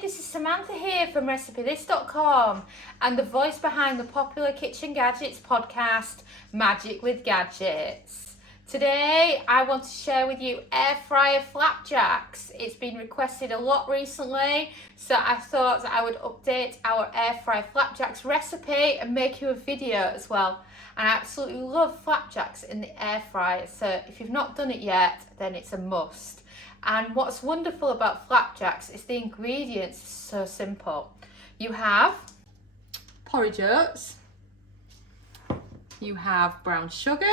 this is Samantha here from RecipeThis.com and the voice behind the popular Kitchen Gadgets podcast, Magic with Gadgets. Today I want to share with you air fryer flapjacks. It's been requested a lot recently, so I thought I would update our air fryer flapjacks recipe and make you a video as well. And I absolutely love flapjacks in the air fryer, so if you've not done it yet, then it's a must. And what's wonderful about flapjacks is the ingredients are so simple. You have porridge oats, you have brown sugar,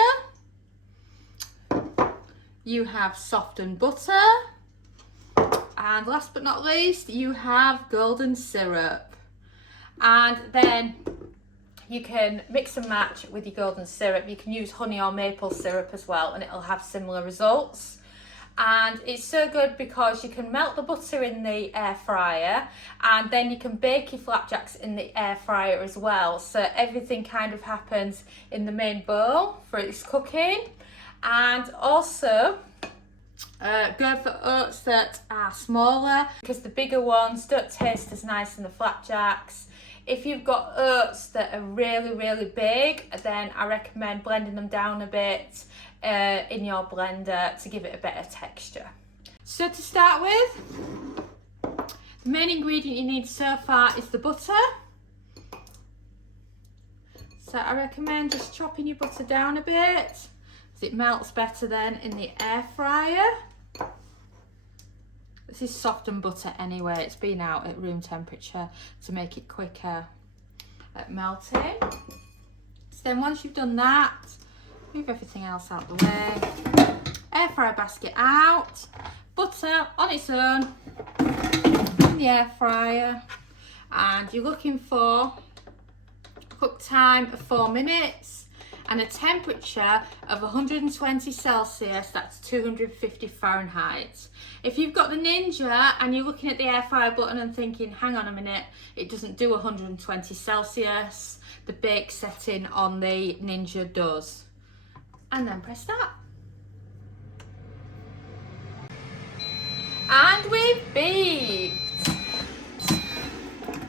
you have softened butter, and last but not least, you have golden syrup. And then you can mix and match with your golden syrup. You can use honey or maple syrup as well, and it'll have similar results. And it's so good because you can melt the butter in the air fryer and then you can bake your flapjacks in the air fryer as well. So everything kind of happens in the main bowl for its cooking. And also go for oats that are smaller because the bigger ones don't taste as nice in the flapjacks. If you've got oats that are really big, then I recommend blending them down a bit in your blender to give it a better texture. So to start with, the main ingredient you need so far is the butter. So I recommend just chopping your butter down a bit, as it melts better then in the air fryer. This is softened butter anyway, it's been out at room temperature to make it quicker at melting. So then once you've done that, move everything else out the way. Air fryer basket out, butter on its own in the air fryer, and you're looking for cook time of 4 minutes and a temperature of 120 Celsius, that's 250 Fahrenheit. If you've got the Ninja and you're looking at the air fryer button and thinking, hang on a minute, it doesn't do 120 Celsius, the bake setting on the Ninja does. And then press start. And we've beeped.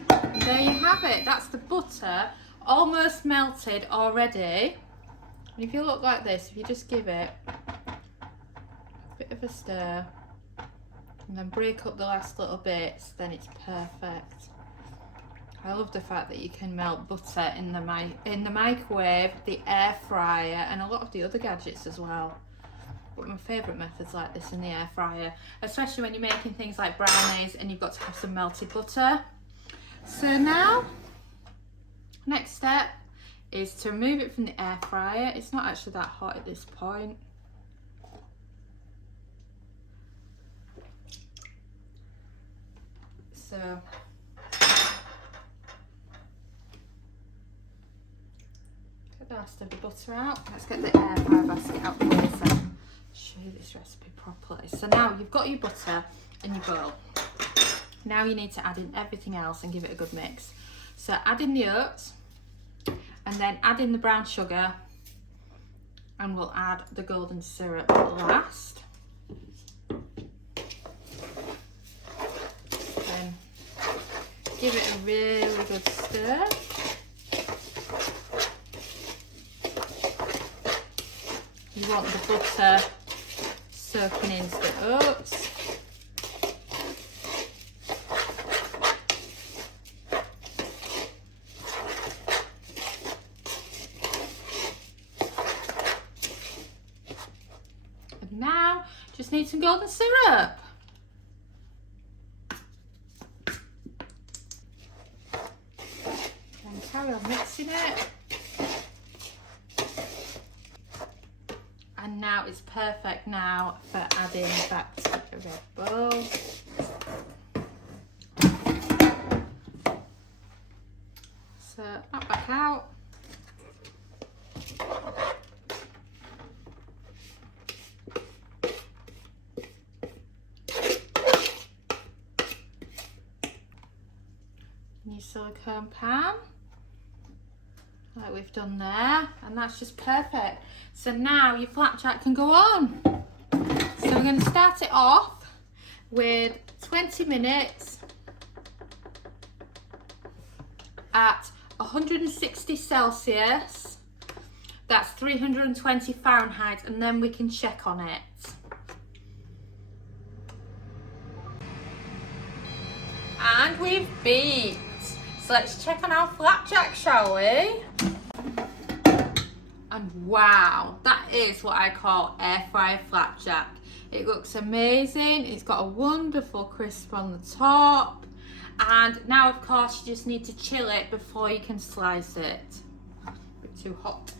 And there you have it, that's the butter almost melted already. And if you look like this, if you just give it a bit of a stir and then break up the last little bits, then it's perfect. I love the fact that you can melt butter in the microwave, the air fryer, and a lot of the other gadgets as well. But my favourite method's like this in the air fryer, especially when you're making things like brownies and you've got to have some melted butter. So now, next step is to remove it from the air fryer. It's not actually that hot at this point. So get the rest of the butter out. Let's get the air fryer basket out the way so I'll show you this recipe properly. So now you've got your butter in your bowl. Now you need to add in everything else and give it a good mix. So add in the oats and then add in the brown sugar, and we'll add the golden syrup last. Then give it a really good stir. You want the butter soaking into the oats. And now, just need some golden syrup. And carry on mixing it. And now it's perfect now for adding back to the red bowl. So that back out. Your silicone pan, like we've done there, and that's just perfect. So now your flapjack can go on. So we're going to start it off with 20 minutes at 160 Celsius. That's 320 Fahrenheit, and then we can check on it. And we've beeped. So let's check on our flapjack, shall we? And wow, that is what I call air fryer flapjack. It looks amazing. It's got a wonderful crisp on the top. And now, of course, you just need to chill it before you can slice it. A bit too hot.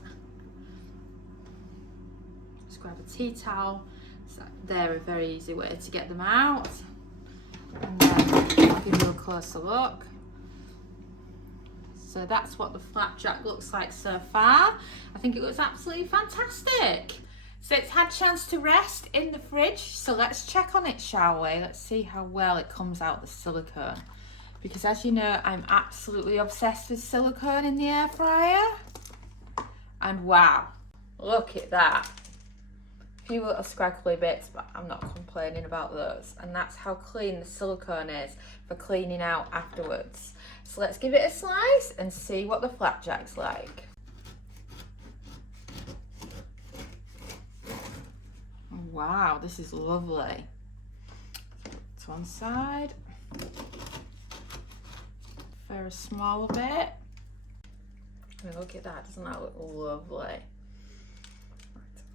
Just grab a tea towel. So they're a very easy way to get them out. And then I'll give you a closer look. So that's what the flapjack looks like so far. I think it looks absolutely fantastic. So it's had a chance to rest in the fridge. So let's check on it, shall we? Let's see how well it comes out the silicone. Because as you know, I'm absolutely obsessed with silicone in the air fryer. And wow, look at that. A few little scraggly bits, but I'm not complaining about those. And that's how clean the silicone is for cleaning out afterwards. So let's give it a slice and see what the flapjack's like. Wow, this is lovely. To one side. For a smaller bit. I mean, look at that, doesn't that look lovely? Right,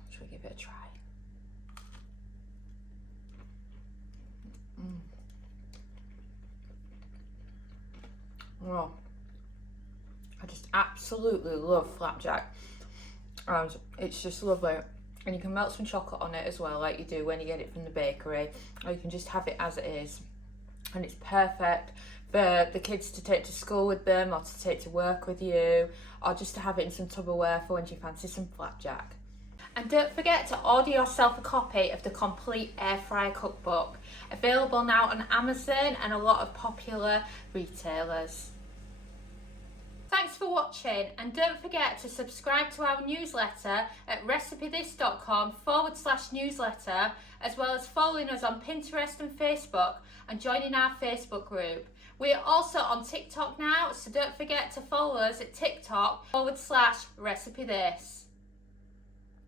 shall we give it a try? Oh, I just absolutely love flapjack. And it's just lovely. And you can melt some chocolate on it as well, like you do when you get it from the bakery. Or you can just have it as it is. And it's perfect for the kids to take to school with them, or to take to work with you, or just to have it in some Tupperware for when you fancy some flapjack. And don't forget to order yourself a copy of the complete air fryer cookbook, available now on Amazon and a lot of popular retailers. Thanks for watching, and don't forget to subscribe to our newsletter at recipethis.com/newsletter, as well as following us on Pinterest and Facebook and joining our Facebook group. We are also on TikTok now, so don't forget to follow us at TikTok /recipethis.